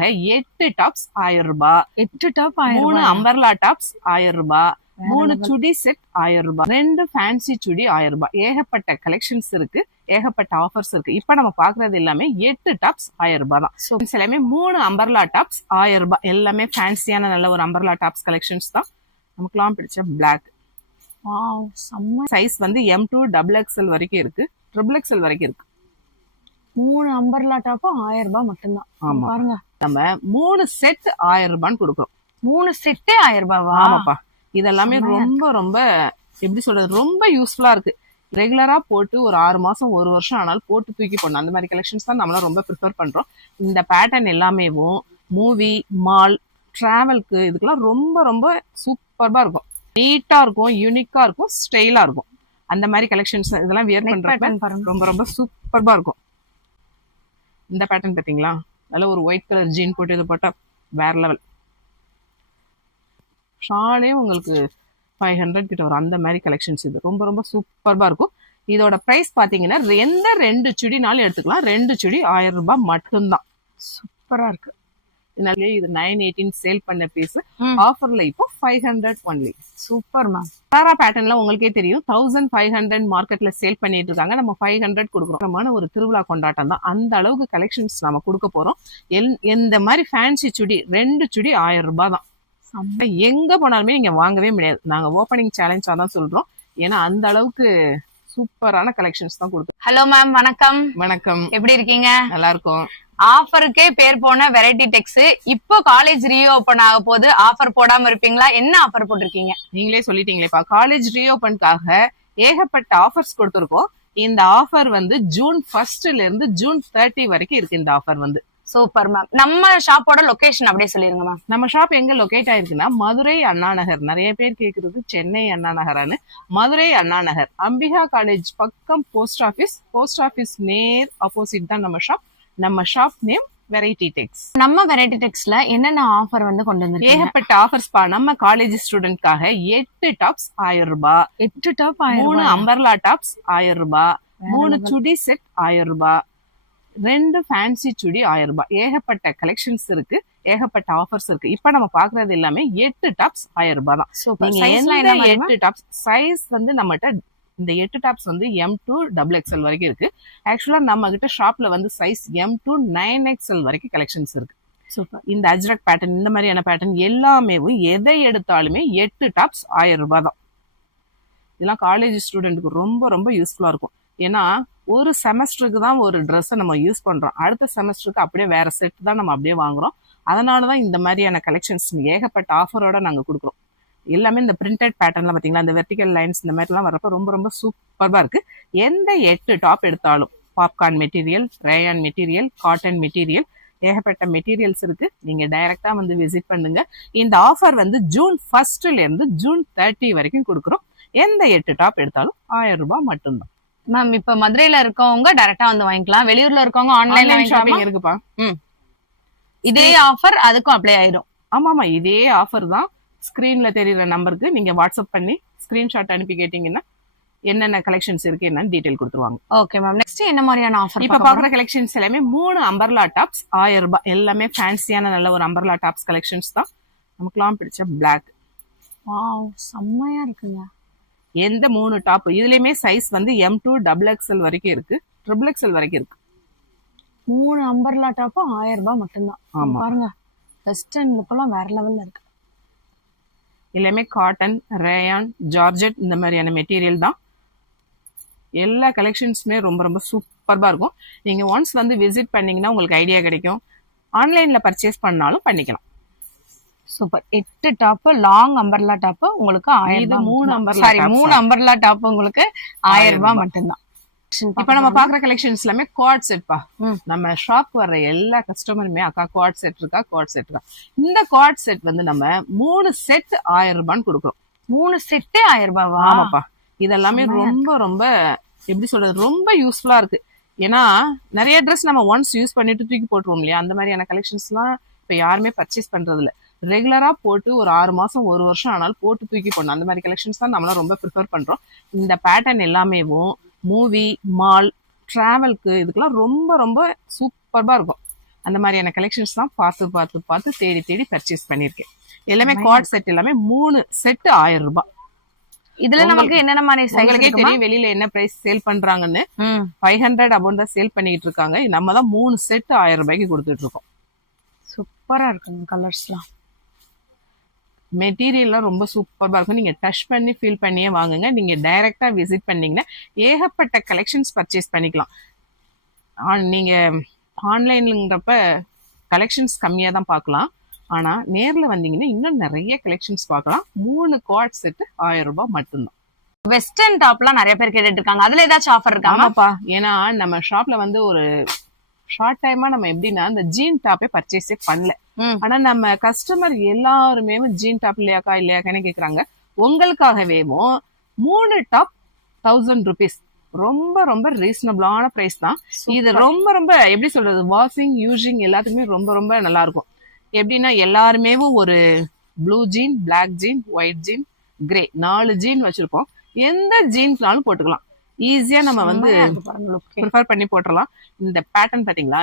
ஸ்டூடெண்ட்காக 8 tops 1000 ரூபாய், 8 top 3 umbrella tops 1000 ரூபாய், 3 சுடி set 1000 ரூபாய், 2 ஃபேன்சி சுடி 1000 ரூபாய். ஏகப்பட்ட கலெக்ஷன்ஸ் இருக்கு, ஏகப்பட்ட ஆஃபர்ஸ் இருக்கு. இப்ப நம்ம பாக்குறது எல்லாமே 8 டாப்ஸ் 1000 ரூபாய் தான். எல்லாமே 3 அம்பர்லா டாப்ஸ் 1000 ரூபாய். எல்லாமே ஃபேன்சியான நல்ல ஒரு அம்பர்லா டாப்ஸ் கலெக்ஷன்ஸ் தான். நமக்குலாம் பிடிச்ச பிளாக். சைஸ் வந்து M2 XXL வரைக்கும் இருக்கு, XXL வரைக்கும் இருக்கு. 3 அம்பர்லா டாப் 1000 ரூபாய் மட்டும்தான். ஆமா பாருங்க, நம்ம 3 செட் 1000 ரூபான்னு கொடுக்குறோம். 3 செட்டே 1000 ரூபாவா? ஆமாப்பா. இதெல்லாமே ரொம்ப ரொம்ப எப்படி சொல்றது, ரொம்ப யூஸ்ஃபுல்லா இருக்கு. ரெகுலரா போட்டு ஒரு 6 மாசம் 1 வருஷம் ஆனாலும் போட்டு தூக்கி போடணும். அந்த மாதிரி கலெக்ஷன்ஸ் தான் நம்மளாம் ரொம்ப ப்ரிஃபர் பண்றோம். இந்த பேட்டர்ன் எல்லாமேவும் மூவி, மால், டிராவல்க்கு இதுக்கெல்லாம் ரொம்ப ரொம்ப சூப்பர்பா இருக்கும். நீட்டா இருக்கும், யூனிக்கா இருக்கும், ஸ்டைலா இருக்கும். அந்த மாதிரி கலெக்ஷன்ஸ் இதெல்லாம் வியர் பண்றப்ப ரொம்ப ரொம்ப சூப்பர்பா இருக்கும். இந்த பேட்டர்ன் பாத்தீங்களா, நல்ல ஒரு ஒயிட் கலர் ஜீன் போட்டு இது போட்டா வேற லெவல். ஷாலே உங்களுக்கு 500 கிட்ட வரும். அந்த மாதிரி கலெக்ஷன்ஸ் இது ரொம்ப ரொம்ப சூப்பர்பா இருக்கும். இதோட பிரைஸ் பாத்தீங்கன்னா எந்த 2 சுடினாலும் எடுத்துக்கலாம். 2 சுடி 1000 ரூபாய் மட்டும்தான். சூப்பரா இருக்கு. இது 918 சேல் பண்ண பீஸ் ஆஃபர்ல இப்போ 500 ஒன்லி. Super ma'am. சாரா பேட்டர்ன்ல உங்களுக்கே தெரியும் 1500 மார்க்கெட்ல சேல் பண்ணிட்டு இருக்காங்க. நம்ம 500 கொடுக்குறோம். ஒரு திருவிழா கொண்டாட்டம் தான். அந்த அளவுக்கு கலெக்ஷன்ஸ் நம்ம கொடுக்க போறோம். இந்த மாதிரி ஃபேன்சி சுடி 2 சுடி 1000 ரூபாய் தான். எங்க போனாலுமே நீங்க வாங்கவே முடியாது. நாங்க ஓப்பனிங் சேலஞ்சா தான் சொல்றோம். ஏன்னா அந்த அளவுக்கு சூப்பரான கலெக்ஷன்ஸ் தான் கொடுக்கும். ஹலோ மேம், வணக்கம். வணக்கம், எப்படி இருக்கீங்க? நல்லா இருக்கும். ஆஃபருக்கே பேர் போன வெரைட்டி டெக்ஸ் இப்போ காலேஜ் ரீஓபன் ஆக போது. ஆஃபர் போடாம இருப்பீங்களா? என்ன ஆஃபர் போட்டிருக்கீங்க? நீங்களே சொல்லிட்டீங்களேப்பா, காலேஜ் ரீஓபனுக்காக ஏகப்பட்ட ஆஃபர்ஸ் கொடுத்துருக்கோம். இந்த ஆஃபர் வந்து ஜூன் 1ல இருந்து ஜூன் 30 வரைக்கும் இருக்கு. இந்த ஆஃபர் வந்து சூப்பர் மேம். நம்ம ஷாப்போட லொகேஷன் அப்படியே சொல்லிருங்க மேம். நம்ம ஷாப் எங்க லொகேட் ஆயிருக்குன்னா மதுரை அண்ணா நகர். நிறைய பேர் கேக்குறது சென்னை அண்ணா நகரான்னு. மதுரை அண்ணா நகர், அம்பிகா காலேஜ் பக்கம் போஸ்ட் ஆபீஸ் நேர் ஆப்போசிட் தான் நம்ம ஷாப். நம்ம ஷாப் நேம் வெரைட்டி டெக்ஸ். நம்ம வெரைட்டி டெக்ஸ்ல என்னென்ன ஆஃபர் வந்து கொண்டு வந்து? ஏகப்பட்ட ஆஃபர்ஸ் பா. நம்ம காலேஜ் ஸ்டூடெண்ட்காக 8 டாப்ஸ் 1000 ரூபாய், 8 டாப் 1000 3 அம்பர்லா டாப்ஸ் 1000 ரூபாய், 3 சுடி செட் 1000 ரூபாய், 2 ஃபேன்சி சுடி 1000 ரூபாய். ஏகப்பட்ட கலெக்ஷன்ஸ் இருக்கு, ஏகப்பட்ட ஆஃபர்ஸ் இருக்கு. இப்ப நம்ம பாக்குறது எல்லாமே 8 டாப்ஸ் 1000 ரூபாய் தான். நீங்க எந்த 8 டாப்ஸ் சைஸ் வந்து நம்மகிட்ட இந்த 8 டாப்ஸ் வந்து M2 XXL வரைக்கும் இருக்கு. ஆக்சுவலா நம்ம கிட்ட ஷாப்ல வந்து சைஸ் M2 9XL வரைக்கும் கலெக்ஷன்ஸ் இருக்கு. சூப்பர். இந்த அஜ்ரக் பேட்டர்ன், இந்த மாதிரியான பேட்டர்ன் எல்லாமே எதை எடுத்தாலுமே 8 டாப்ஸ் 1000 ரூபாய் தான். இதெல்லாம் காலேஜ் ஸ்டூடெண்ட்டுக்கு ரொம்ப ரொம்ப யூஸ்ஃபுல்லா இருக்கும். ஏன்னா ஒரு செமஸ்டருக்கு தான் ஒரு ட்ரெஸ்ஸை நம்ம யூஸ் பண்றோம். அடுத்த செமஸ்டருக்கு அப்படியே வேற செட் தான் நம்ம அப்படியே வாங்குறோம். அதனாலதான் இந்த மாதிரியான கலெக்ஷன்ஸ் ஏகப்பட்ட ஆஃபரோட நாங்க கொடுக்குறோம். எல்லாமே இந்த பிரிண்டட் பேட்டர்ன்ல பாத்தீங்களா, இந்த வெர்டிகல் லைன்ஸ் இந்த மாதிரி எல்லாம் வரப்ப ரொம்ப ரொம்ப சூப்பர்பா இருக்கு. எந்த 8 டாப் எடுத்தாலும் popcorn material, rayon material, cotton material, ஏகப்பட்ட மெட்டீரியல்ஸ் இருக்கு. நீங்க டைரக்டா வந்து விசிட் பண்ணுங்க. இந்த ஆஃபர் வந்து ஜூன் 1ல இருந்து ஜூன் 30 வரைக்கும் கொடுக்குறோம். எந்த 8 டாப் எடுத்தாலும் 1000 ரூபாய் மட்டும்தான். மேம், இப்ப மதுரையில இருக்கவங்க டைரக்டா வந்து வாங்கிக்கலாம். வெளியூர்ல இருக்கவங்க ஆன்லைன்ல ஷாப்பிங் இருக்குப்பா. இதே ஆஃபர் அதுக்கும் அப்ளை ஆயிடும். ஆமா, இதே ஆஃபர் தான். ஸ்கிரீன்ல தெரியுற நம்பருக்கு நீங்க வாட்ஸ்அப் பண்ணி ஸ்கிரீன்ஷாட் அனுப்பி கேட்டீங்கன்னா என்னென்ன கலெக்ஷன்ஸ் இருக்கு என்னன்னு டீடைல் கொடுத்துருவாங்க. Okay ma'am. நெக்ஸ்ட் என்ன மாதிரியான ஆஃபர்? இப்ப பாக்குற கலெக்ஷன்ஸ் எல்லாமே 3 அம்பர்லா டாப்ஸ் 1000 ரூபாய். எல்லாமே ஃபேன்சியான நல்ல ஒரு அம்பர்லா டாப்ஸ் கலெக்ஷன்ஸ் தான். நமக்குலாம் பிடிச்ச பிளாக். வாவ், செம்மையா இருக்குங்க. எந்த 3 டாப் இதுலயுமே சைஸ் வந்து M2 XXL வரைக்கும் இருக்கு, XXL வரைக்கும் இருக்கு. 3 அம்பர்லா டாப் 1000 ரூபாய் மட்டும்தான். பாருங்க, வெஸ்டர்ன் லுக் எல்லாம் வேற லெவல்ல இருக்கு. எல்லாமே காட்டன், ரேயான், ஜார்ஜெட் இந்த மாதிரியான மெட்டீரியல் தான். எல்லா கலெக்ஷன்ஸுமே ரொம்ப ரொம்ப சூப்பர்பா இருக்கும். நீங்க ஒன்ஸ் வந்து விசிட் பண்ணீங்கன்னா உங்களுக்கு ஐடியா கிடைக்கும். ஆன்லைன்ல பர்ச்சேஸ் பண்ணாலும் பண்ணிக்கலாம். Super. 8 top long umbrella top உங்களுக்கு 1000. 3 அம்பர்லா டாப் உங்களுக்கு 1000 ரூபாய் மட்டும்தான். இப்ப நம்ம பாக்குற கலெக்ஷன்ஸ் எல்லாமே குவாட் செட் பா. நம்ம ஷாப் வர்ற எல்லா கஸ்டமருமே அக்கா குவாட் செட் இருக்கா. இந்த குவாட் செட் வந்து நம்ம 3 செட் 1000 ரூபான்னு கொடுக்குறோம். 3 செட்டே 1000 ரூபாவா? ஆமாப்பா. இதெல்லாமே ரொம்ப ரொம்ப எப்படி சொல்றது, ரொம்ப யூஸ்ஃபுல்லா இருக்கு. ஏன்னா நிறைய ட்ரெஸ் நம்ம ஒன்ஸ் யூஸ் பண்ணிட்டு தூக்கி போட்டுருவோம் இல்லையா, அந்த மாதிரியான கலெக்ஷன்ஸ் எல்லாம் இப்ப யாருமே பர்ச்சேஸ் பண்றது இல்ல. ரெகுலரா போட்டு ஒரு 6 மாசம் 1 வருஷம் ஆனாலும் போட்டு தூக்கி போடணும். அந்த மாதிரி கலெக்ஷன்ஸ் தான் நம்மளாம் ரொம்ப ப்ரிஃபர் பண்றோம். இந்த பேட்டர்ன் எல்லாமேவும் மூவி, மால், டிராவல்க்கு இதுக்கெல்லாம் ரொம்ப ரொம்ப சூப்பர்பா இருக்கும். அந்த மாதிரியான கலெக்ஷன்ஸ் தான் பார்த்து தேடி தேடி பர்ச்சேஸ் பண்ணியிருக்கேன். எல்லாமே கார்ட் செட், எல்லாமே 3 செட் 1000 ரூபாய். இதுல நமக்கு என்னென்ன மாதிரி உங்களுக்கே தெரியும் வெளியில என்ன பிரைஸ் சேல் பண்றாங்கன்னு. 500 அபவுண்ட் தான் சேல் பண்ணிட்டு இருக்காங்க. நம்ம தான் 3 செட் 1000 ரூபாய்க்கு கொடுத்துட்டு இருக்கோம். சூப்பரா இருக்குங்க கலர்ஸ்லாம். மெட்டீரியல்லாம் ரொம்ப சூப்பரா இருக்கும். நீங்க டச் பண்ணி ஃபீல் பண்ணியே வாங்குங்க. நீங்க டைரக்டா விசிட் பண்ணீங்கன்னா ஏகப்பட்ட கலெக்ஷன்ஸ் பர்ச்சேஸ் பண்ணிக்கலாம். நீங்க ஆன்லைன்லங்கிறப்ப கலெக்ஷன்ஸ் கம்மியா தான் பார்க்கலாம். ஆனா நேர்ல வந்தீங்கன்னா இன்னும் நிறைய கலெக்ஷன்ஸ் பார்க்கலாம். 3 குவாட் செட் 1000 ரூபாய் மட்டும்தான். வெஸ்டர்ன் டாப்லாம் நிறைய பேர் கேட்டுட்டு இருக்காங்க. அதுல ஏதாச்சும் ஆஃபர் இருக்கா? ஆமாப்பா, ஏன்னா நம்ம ஷாப்ல வந்து ஒரு ஷார்ட் டைமா நம்ம எப்படின்னா இந்த ஜீன் டாப்பே பர்ச்சேஸே பண்ணல. ஆனா நம்ம கஸ்டமர் எல்லாருமே ஜீன் டாப் இல்லையாக்கான்னு கேக்குறாங்க. உங்களுக்காகவேவும் 3 டாப் 1000 rupees. ரொம்ப ரொம்ப ரீசனபிளான பிரைஸ் தான் இது. ரொம்ப ரொம்ப எப்படி சொல்றது, வாஷிங் யூசிங் எல்லாத்துக்குமே ரொம்ப ரொம்ப நல்லா இருக்கும். எப்படின்னா எல்லாருமே ஒரு blue jean, black jean, white jean, grey 4 jean வச்சிருப்போம். எந்த ஜீன்ஸ்னாலும் போட்டுக்கலாம். ஈஸியா நம்ம வந்து ப்ரிஃபர் பண்ணி போட்டுடலாம். இந்த பேட்டர்ன் பாத்தீங்களா,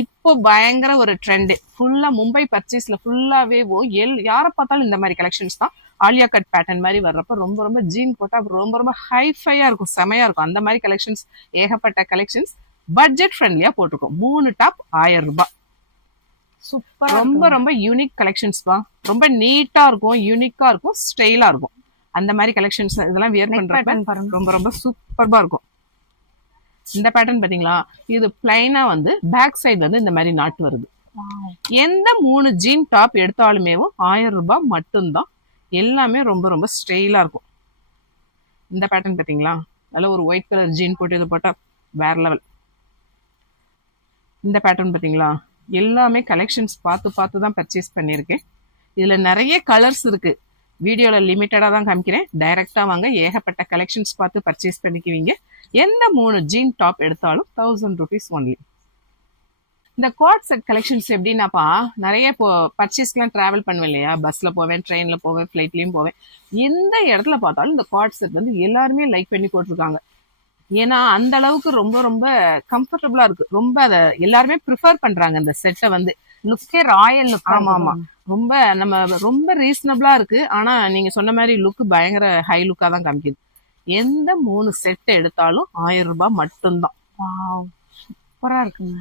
இப்போ பயங்கர ஒரு ட்ரெண்ட். ஃபுல்லா மும்பை பர்ச்சேஸ்ல ஃபுல்லாவே யாரை பார்த்தாலும் இந்த மாதிரி கலெக்ஷன்ஸ் தான். ஆலியா கட் பேட்டர்ன் மாதிரி வர்றப்ப ரொம்ப ரொம்ப ஜீன் போட்டா ரொம்ப ரொம்ப ஹைஃபையா இருக்கும், செமையா இருக்கும். அந்த மாதிரி கலெக்ஷன்ஸ், ஏகப்பட்ட கலெக்ஷன்ஸ் பட்ஜெட் ஃப்ரெண்ட்லியா போட்டிருக்கோம். 3 டாப் 1000 ரூபாய். சூப்பர். ரொம்ப ரொம்ப யூனிக் கலெக்ஷன்ஸ் தான். ரொம்ப நீட்டா இருக்கும், யூனிக்கா இருக்கும், ஸ்டைலா இருக்கும். அந்த மாதிரி கலெக்ஷன்ஸ் இதெல்லாம் வியர் பண்றப்ப ரொம்ப ரொம்ப சூப்பர்பா இருக்கும். இந்த பேட்டர்ன் பாத்தீங்களா, இது பிளைனா வந்து பேக் சைடு வந்து இந்த மாதிரி நாட்டு வருது. எந்த 3 ஜீன் டாப் எடுத்தாலுமே 1000 ரூபாய் மட்டும்தான். எல்லாமே ரொம்ப ரொம்ப ஸ்டைலா இருக்கும். இந்த பேட்டர்ன் பாத்தீங்களா, நல்ல ஒரு ஒயிட் கலர் ஜீன் போட்டு இது போட்டா வேற லெவல். இந்த பேட்டர்ன் பாத்தீங்களா, எல்லாமே கலெக்ஷன்ஸ் பார்த்து தான் பர்ச்சேஸ் பண்ணியிருக்கேன். இதுல நிறைய கலர்ஸ் இருக்கு. வீடியோல லிமிட்டடா தான் காமிக்கிறேன். டைரக்டா வாங்க, ஏகப்பட்ட கலெக்ஷன்ஸ் பார்த்து பர்ச்சேஸ் பண்ணிக்குவீங்க. எந்த 3 ஜீன் டாப் எடுத்தாலும் 1000 rupees ஒன்லி. இந்த குவாட் செட் கலெக்ஷன்ஸ் எப்படின்னாப்பா, நிறைய பர்ச்சேஸ்க்குலாம் டிராவல் பண்ணுவேன் இல்லையா, பஸ்ல போவேன், ட்ரெயின்ல போவேன், ஃபிளைட்லயும் போவேன். எந்த இடத்துல பார்த்தாலும் இந்த குவாட் செட் வந்து எல்லாருமே லைக் பண்ணி போட்டிருக்காங்க. ஏன்னா அந்த அளவுக்கு ரொம்ப ரொம்ப கம்ஃபர்டபுளா இருக்கு. ரொம்ப அதை எல்லாருமே ப்ரிஃபர் பண்றாங்க. இந்த செட்டை வந்து லுக்கே ராயல் லுக். ஆமா, ரொம்ப நம்ம ரொம்ப ரீசனபிளா இருக்கு. ஆனா நீங்க சொன்ன மாதிரி லுக் பயங்கர ஹை லுக்கா தான் காமிக்குது. எந்த 3 செட் எடுத்தாலும் 1000 ரூபாய் மட்டும்தான். சூப்பரா இருக்குங்க.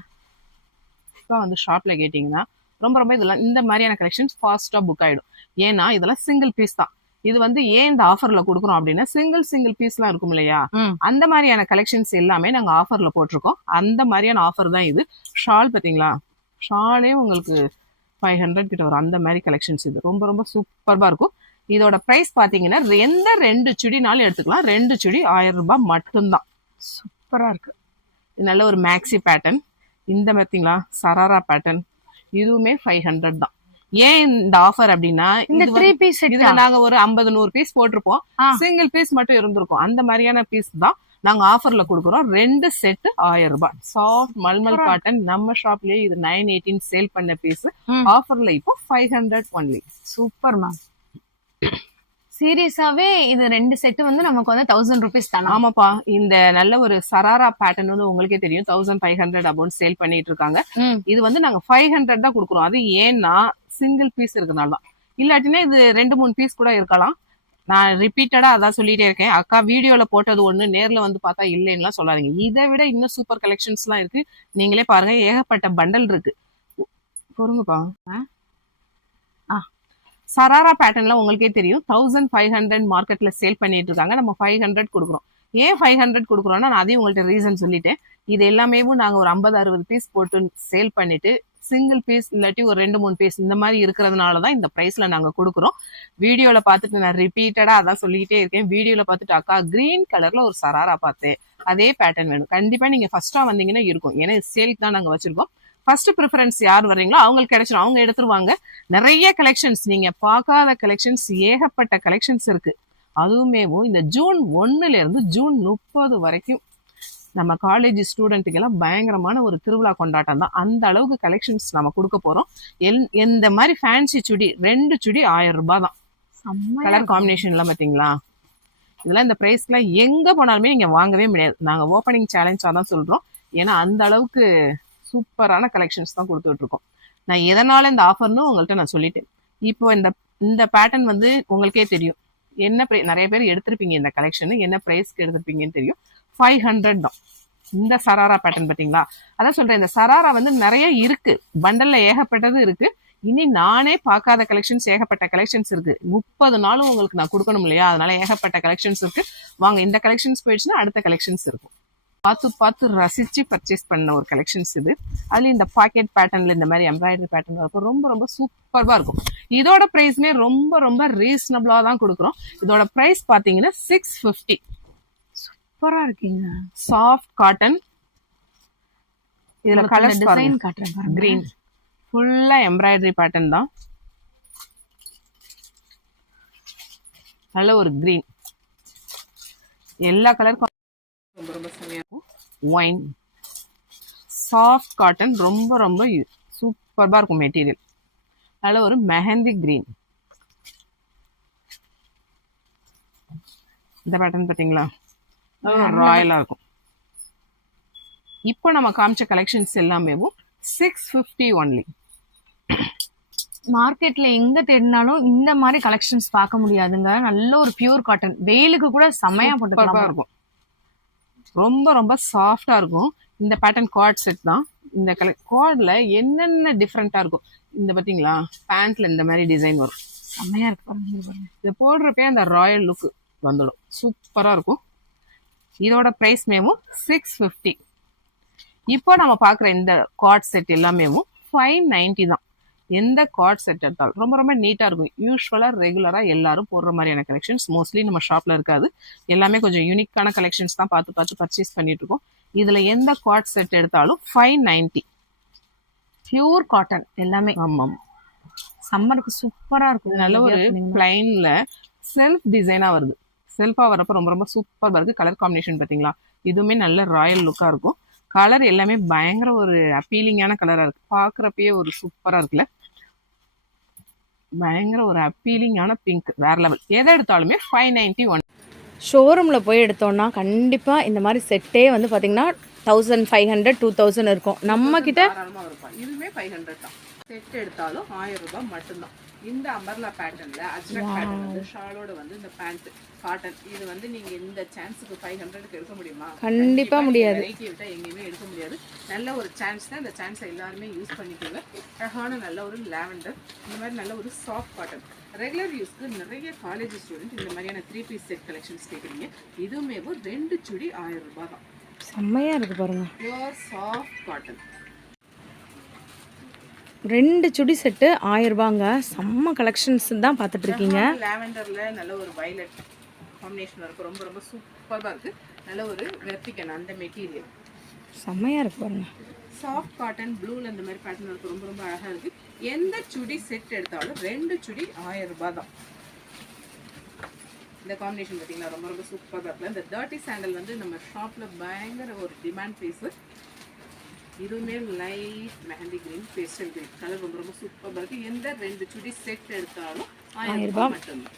இப்போ வந்து ஷாப்ல கேட்டீங்கன்னா ரொம்ப ரொம்ப இதெல்லாம் இந்த மாதிரியான கலெக்ஷன்ஸ் ஃபாஸ்டா புக் ஆயிடும். ஏன்னா இதெல்லாம் சிங்கிள் பீஸ் தான். இது வந்து ஏன் இந்த ஆஃபர்ல கொடுக்குறோம் அப்படின்னா, சிங்கிள் பீஸ்லாம் இருக்கும் இல்லையா, அந்த மாதிரியான கலெக்ஷன்ஸ் எல்லாமே நாங்க ஆஃபர்ல போட்டிருக்கோம். அந்த மாதிரியான ஆஃபர் தான் இது. ஷால் பாத்தீங்களா, ஷாலே உங்களுக்கு 500 கிட்ட வரும். அந்த மாதிரி கலெக்ஷன்ஸ் இது ரொம்ப ரொம்ப சூப்பர்பா இருக்கும். இதோட பிரைஸ் பாத்தீங்கன்னா எந்த 2 சுடினாலும் எடுத்துக்கலாம். 2 சுடி 1000 ரூபாய் மட்டும்தான். சூப்பரா இருக்கு. நல்ல ஒரு மேக்ஸி பேட்டர்ன். இந்த பாத்தீங்களா சராரா பேட்டர்ன், இதுவுமே 500 தான். ஏன் இந்த ஆஃபர் அப்படின்னா, இந்த 3 பீஸ் இதுல நாங்க ஒரு 50-100 பீஸ் போட்டிருப்போம். சிங்கிள் பீஸ் மட்டும் இருந்திருக்கும். அந்த மாதிரியான பீஸ் தான் நாங்க ஆஃபர்ல கொடுக்குறோம். 2 செட் 1000 ரூபாய். Soft mulmul cotton. நம்ம ஷாப்லயே இது 918 சேல் பண்ண பீஸ். ஆஃபர்ல இப்போ 500 ஒன்லி. Super ma'am. சீரியஸாவே இது 2 செட் வந்து நமக்கு வந்து 1000 rupees தானா? ஆமாப்பா, இந்த நல்ல ஒரு சராரா பேட்டர்ன் வந்து உங்களுக்கே தெரியும் 1500 அபவுண்ட் சேல் பண்ணிட்டு இருக்காங்க. இது வந்து நாங்க 500 தான் கொடுக்குறோம். அது ஏன்னா சிங்கிள் பீஸ் இருக்கனால தான். இல்லாட்டினா இது 2-3 பீஸ் கூட இருக்கலாம். நான் ரிப்பீட்டடா அதான் சொல்லிட்டே இருக்கேன். அக்கா வீடியோல போட்டது ஒண்ணு, நேர்ல வந்து பார்த்தா இல்லைன்னுலாம் சொல்லாதீங்க. இதை விட இன்னும் சூப்பர் கலெக்ஷன்ஸ் எல்லாம் இருக்கு. நீங்களே பாருங்க, ஏகப்பட்ட பண்டல் இருக்கு. பொறுங்கப்பா. சராரா பேட்டர்ன்ல உங்களுக்கே தெரியும் 1500 மார்க்கெட்ல சேல் பண்ணிட்டு இருக்காங்க. நம்ம 500 கொடுக்குறோம். ஏன் 500 கொடுக்குறோம்னா, நான் அதையும் உங்கள்ட்ட ரீசன் சொல்லிட்டேன். இது எல்லாமே நாங்க ஒரு 50-60 பீஸ் போட்டு சேல் பண்ணிட்டு சிங்கிள் பீஸ் இல்லாட்டி ஒரு 2-3 பீஸ் இந்த மாதிரி இருக்கிறதுனாலதான் இந்த பிரைஸ்ல நாங்க கொடுக்குறோம். வீடியோல பார்த்துட்டு நான் ரிப்பீட்டடா அதான் சொல்லிக்கிட்டே இருக்கேன். வீடியோல பார்த்துட்டு அக்கா கிரீன் கலர்ல ஒரு சராரா பார்த்தேன், அதே பேட்டர்ன் வேணும். கண்டிப்பா நீங்க ஃபர்ஸ்டா வந்தீங்கன்னா இருக்கும். ஏன்னா சேலுக்கு தான் நாங்க வச்சிருக்கோம். ஃபர்ஸ்ட் ப்ரிஃபரன்ஸ் யார் வர்றீங்களோ அவங்களுக்கு கிடைச்சிடும். அவங்க எடுத்துருவாங்க. நிறைய கலெக்ஷன்ஸ், நீங்க பார்க்காத கலெக்ஷன்ஸ், ஏகப்பட்ட கலெக்ஷன்ஸ் இருக்கு. அதுவுமே இந்த ஜூன் 1ல இருந்து ஜூன் 30 வரைக்கும் நம்ம காலேஜ் ஸ்டூடெண்ட்டுக்கு எல்லாம் பயங்கரமான ஒரு திருவிழா கொண்டாட்டம் தான். அந்த அளவுக்கு கலெக்ஷன்ஸ் நம்ம கொடுக்க போறோம். இந்த மாதிரி ஃபேன்சி சுடி 2 சுடி 1000 ரூபாய் தான். கலர் காம்பினேஷன் எல்லாம் பாத்தீங்களா, இதெல்லாம் இந்த பிரைஸ்லாம் எங்க போனாலுமே நீங்க வாங்கவே முடியாது. நாங்க ஓப்பனிங் சேலஞ்சா தான் சொல்றோம். ஏன்னா அந்த அளவுக்கு சூப்பரான கலெக்ஷன்ஸ் தான் கொடுத்துட்டு இருக்கோம். நான் எதனால இந்த ஆஃபர்னு உங்கள்கிட்ட நான் சொல்லிட்டேன். இப்போ இந்த பேட்டர்ன் வந்து உங்களுக்கே தெரியும் என்ன நிறைய பேர் எடுத்திருப்பீங்க. இந்த கலெக்ஷன் என்ன பிரைஸ்க்கு எடுத்திருப்பீங்கன்னு தெரியும். 500 தான் இந்த சராரா பேட்டர்ன். பார்த்தீங்களா, அதான் சொல்றேன், இந்த சராரா வந்து நிறைய இருக்கு, பண்டல்ல ஏகப்பட்டது இருக்கு. இனி நானே பார்க்காத கலெக்ஷன்ஸ் ஏகப்பட்ட கலெக்ஷன்ஸ் இருக்கு. 30 நாளும் உங்களுக்கு நான் கொடுக்கணும் இல்லையா, அதனால ஏகப்பட்ட கலெக்ஷன்ஸ் இருக்கு. வாங்க, இந்த கலெக்ஷன்ஸ் போயிடுச்சுன்னா அடுத்த கலெக்ஷன்ஸ் இருக்கும். பார்த்து ரசிச்சு பர்ச்சேஸ் பண்ண ஒரு கலெக்ஷன்ஸ் இது. அதுல இந்த பாக்கெட் பேட்டர்ன்ல இந்த மாதிரி எம்ப்ராய்டரி பேட்டர்ன் இருக்கும், ரொம்ப ரொம்ப சூப்பர்வா இருக்கும். இதோட பிரைஸ்மே ரொம்ப ரொம்ப ரீசனபிளா தான் கொடுக்குறோம். இதோட பிரைஸ் பாத்தீங்கன்னா 650. சூப்பரா இருக்கீங்க. Soft cotton. இதுல கலர்ஸ் டிசைன் காட்டுறேன் பாருங்க. கிரீன் ஃபுல்லா எம்ப்ராய்டரி பேட்டர்ன் தான். நல்ல ஒரு கிரீன், எல்லா கலருக்கும் ரொம்ப ரொம்ப செமையா இருக்கும். ஒயின் சாஃப்ட் காட்டன், ரொம்ப ரொம்ப சூப்பர்பா இருக்கும் மெட்டீரியல். நல்ல ஒரு மெஹந்தி கிரீன். இந்த பேட்டர்ன் பாத்தீங்களா, ராயலா இருக்கும். இப்போ நம்ம காமிச்ச கலெக்ஷன்ஸ் எல்லாமே 650 ஒன்லி. மார்க்கெட்ல எங்க தேடினாலும் இந்த மாதிரி கலெக்ஷன்ஸ் பார்க்க முடியாதுங்க. நல்ல ஒரு பியூர் காட்டன், வெயிலுக்கு கூட செமையா போட்டுக்கலாம் இருக்கும். ரொம்ப ரொம்ப சாஃப்டா இருக்கும். இந்த பேட்டர்ன் கார்ட் செட் தான். இந்த கார்ட்ல என்னென்ன டிஃப்ரெண்டா இருக்கும் இந்த பாத்தீங்களா, பேண்ட்ல இந்த மாதிரி டிசைன் வரும், செமையா இருக்கு. இதை போடுறப்பே அந்த ராயல் லுக் வந்துடும், சூப்பரா இருக்கும். இதோட பிரைஸ் மேவும் 650. இப்போ நம்ம பாக்குற இந்த கார்ட் செட் எல்லாமே 590 தான். எந்த கார்ட் செட் எடுத்தாலும் ரொம்ப ரொம்ப நீட்டா இருக்கும். யூஸ்வலா ரெகுலரா எல்லாரும் போடுற மாதிரியான கலெக்ஷன்ஸ் மோஸ்ட்லி நம்ம ஷாப்ல இருக்காது. எல்லாமே கொஞ்சம் யூனிக்கான கலெக்ஷன்ஸ் தான் பார்த்து பர்ச்சேஸ் பண்ணிட்டு இருக்கோம். இதுல எந்த கார்ட் செட் எடுத்தாலும் 590. பியூர் காட்டன் எல்லாமே. ஆமாம், சம்மருக்கு சூப்பரா இருக்கும். நல்ல ஒரு பிளைன்ல செல்ஃப் டிசைனா வருது. செல்ஃபா வரப்ப ரொம்ப ரொம்ப சூப்பரா இருக்கு. கலர் காம்பினேஷன் பாத்தீங்களா, இதுவுமே நல்ல ராயல் லுக்கா இருக்கும். கலர் எல்லாமே பயங்கர ஒரு அப்பீலிங்கான கலரா இருக்கு. பாக்குறப்பயே ஒரு சூப்பரா இருக்குல்ல, பயங்கர ஒரு அப்பீலிங்கான பிங்க், வேற லெவல். எதை எடுத்தாலுமே 591. ஷோரூம்ல போய் எடுத்தோம்னா கண்டிப்பா இந்த மாதிரி செட்டே வந்து பாத்தீங்கன்னா 1500 2000 இருக்கும். நம்ம கிட்ட இதுவே 500 தான். செட் எடுத்தாலும் 1000 ரூபாய் மட்டும்தான். இந்த அம்பர்லா பேட்டர்ன்ல அஜ்ரக் பேட்டர்ன் வந்து ஷாலோட வந்து இந்த பேண்ட் காட்டன், இது வந்து நீங்க இந்த சான்ஸ்க்கு 500க்கு எடுக்க முடியுமா? கண்டிப்பா முடியாது. வெரைட்டி விட்டா எங்கேயுமே எடுக்க முடியாது. நல்ல ஒரு சான்ஸ் தான். இந்த சான்ஸை எல்லாருமே யூஸ் பண்ணிக்கோங்க. அழகான நல்ல ஒரு லாவெண்டர், இந்த மாதிரி நல்ல ஒரு சாஃப்ட் காட்டன். ரெகுலர் யூஸ்க்கு நிறைய காலேஜ் ஸ்டூடெண்ட் இந்த மாதிரியான 3 பீஸ் செட் கலெக்ஷன்ஸ் கேட்குறீங்க. இதுவுமே 2 சுடி 1000 ரூபாய் தான். செம்மையா இருக்கு பாருங்க, பியூர் சாஃப்ட் காட்டன். 2 சுடி செட்டு 1000 ரூபாங்க. செம்ம கலெக்ஷன்ஸ் தான் பார்த்துட்டு இருக்கீங்க. லாவெண்டர்ல நல்ல ஒரு வயலட் காம்பினேஷன் இருக்கு, ரொம்ப ரொம்ப சூப்பரா இருக்கு. நல்ல ஒரு வெர்டிகன் அந்த மெட்டீரியல் செம்மையா இருக்கு பாருங்க. சாஃப்ட் காட்டன் ப்ளூல இந்த மாதிரி பேட்டர்ன் இருக்கு, ரொம்ப ரொம்ப அழகா இருக்கு. எந்த சுடி செட் எடுத்தாலும் 2 சுடி 1000 ரூபாய் தான். இந்த காம்பினேஷன் பார்த்தீங்கன்னா ரொம்ப ரொம்ப சூப்பராக இருக்குல்ல. இந்த டர்ட்டி சாண்டல் வந்து நம்ம ஷாப்ல பயங்கர ஒரு டிமாண்ட் பீஸ். இதுவுமே light mehndi green, pastel green colour ரொம்ப ரொம்ப சூப்பராக இருக்கு. எந்த 2 சுடி செட் எடுத்தாலும் 1000 ரூபாய் மட்டும்தான்.